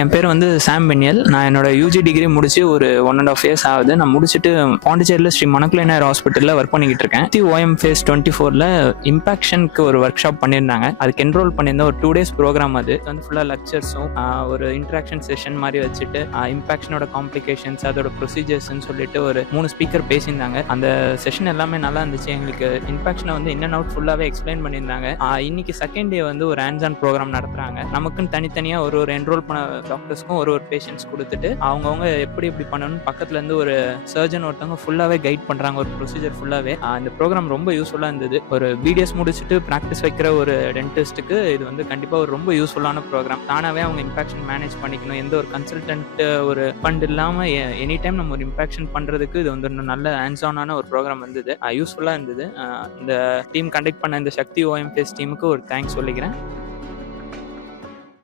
என் பேர் வந்து சாம் பெனியல். நான் என்னோட யூஜி டிகிரி முடிச்சு ஒரு 1.5 years ஆகுது. நான் முடிச்சுட்டு பாண்டிச்சேரியில் ஸ்ரீ மணக்குளநாயர் ஹாஸ்பிட்டலில் ஒர்க் பண்ணிக்கிட்டு இருக்கேன். சாக்தி ஓஎம்ஃபேஸ் 24ல இம்பாக்ஷனுக்கு ஒரு ஒர்க் ஷாப் பண்ணியிருந்தாங்க. அதுக்கு என்ரோல் பண்ணியிருந்தேன். ஒரு 2 days ப்ரோக்ராம். அது வந்து ஃபுல்லாக லெக்சர்ஸும் ஒரு இன்ட்ராக்ஷன் செஷன் மாதிரி வச்சுட்டு இம்பாக்ஷனோட காம்ப்ளிகேஷன்ஸ், அதோட ப்ரொசீஜர்ஸ்ன்னு சொல்லிட்டு ஒரு 3 ஸ்பீக்கர் பேசியிருந்தாங்க. அந்த செஷன் எல்லாமே நல்லா இருந்துச்சு. எங்களுக்கு இம்பாக்ஷனை வந்து இன் அண்ட் அவுட் ஃபுல்லாகவே எக்ஸ்பிளைன் பண்ணியிருந்தாங்க. இன்னைக்கு செகண்ட் டே வந்து ஒரு ஹேண்ட்ஸ் ஆன் ப்ரோக்ராம் நடத்துறாங்க. நமக்குன்னு தனித்தனியாக ஒரு என்ரோல் பண்ண டாக்டர்ஸ்க்கும் ஒரு பேஷண்ட்ஸ் கொடுத்துட்டு அவங்கவுங்க எப்படி பண்ணணும்னு பக்கத்துல இருந்து ஒரு சர்ஜன் ஒருத்தவங்க ஃபுல்லாவே கைட் பண்றாங்க. ஒரு ப்ரொசீஜர் ஃபுல்லாவே. இந்த ப்ரோக்ராம் ரொம்ப யூஸ்ஃபுல்லா இருந்தது. ஒரு பிடிஎஸ் முடிச்சுட்டு பிராக்டிஸ் வைக்கிற ஒரு டென்டிஸ்ட்டுக்கு இது வந்து கண்டிப்பா ஒரு ரொம்ப யூஸ்ஃபுல்லான ப்ரோக்ராம். தானாவே அவங்க இம்பாக்ஷன் மேனேஜ் பண்ணிக்கணும். எந்த ஒரு கன்சல்டன்ட் ஒரு ஃபண்ட் இல்லாம எனி டைம் நம்ம ஒரு இம்பாக்ஷன் பண்றதுக்கு இது வந்து நல்ல ஹேண்ட்ஸ் ஆனான ஒரு ப்ரோக்ராம் இருந்தது. யூஸ்ஃபுல்லா இருந்தது. இந்த டீம் கண்டக்ட் பண்ண இந்த சக்தி ஓஎம்ஃபேஸ் டீமுக்கு ஒரு தேங்க்ஸ் சொல்லிக்கிறேன்.